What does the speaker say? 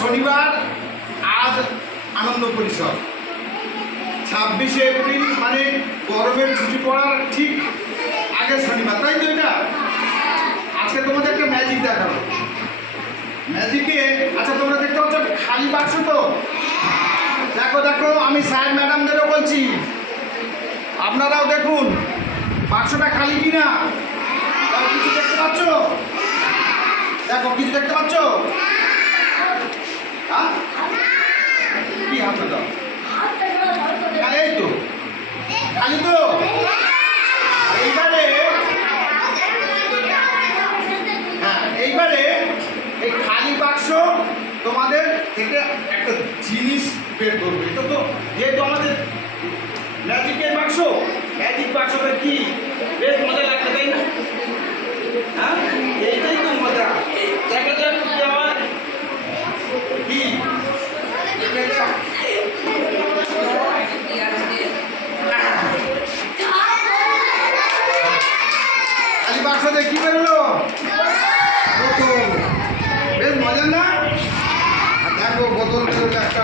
শনিবার, আজ আনন্দ পরিষদ। 26শে এপ্রিল মানে গরমের ছুটি পড়ার ঠিক আগে শনিবার, তাই তো? এটা আজকে তোমাদের একটা ম্যাজিক দেখাবো। ম্যাজিকে আচ্ছা তোমরা দেখতে পাচ্ছ খালি বাক্স তো? দেখো দেখো, আমি স্যার ম্যাডামদেরও বলছি, আপনারাও দেখুন বাক্সটা খালি কিনা। কিছু দেখতে পাচ্ছ? দেখো কিছু দেখতে পাচ্ছ? হ্যাঁ, কি হাতে দাও? এই তো খালি তো। এইবারে হ্যাঁ, এইবারে এই খালি বাক্স তোমাদের থেকে একটা জিনিস বের করবে। এটা তো যেহেতু আমাদের ম্যাজিকের বাক্স, ম্যাজিক বাক্সটা কি বেশ মজা লাগবে, তাই না? হ্যাঁ, এইটাই তো মজা। দেখা যাক কি আমার কি খালি বাক্সতে কি বেরোলো? বোতল। বেশ মজা না? দেখো বোতল একটা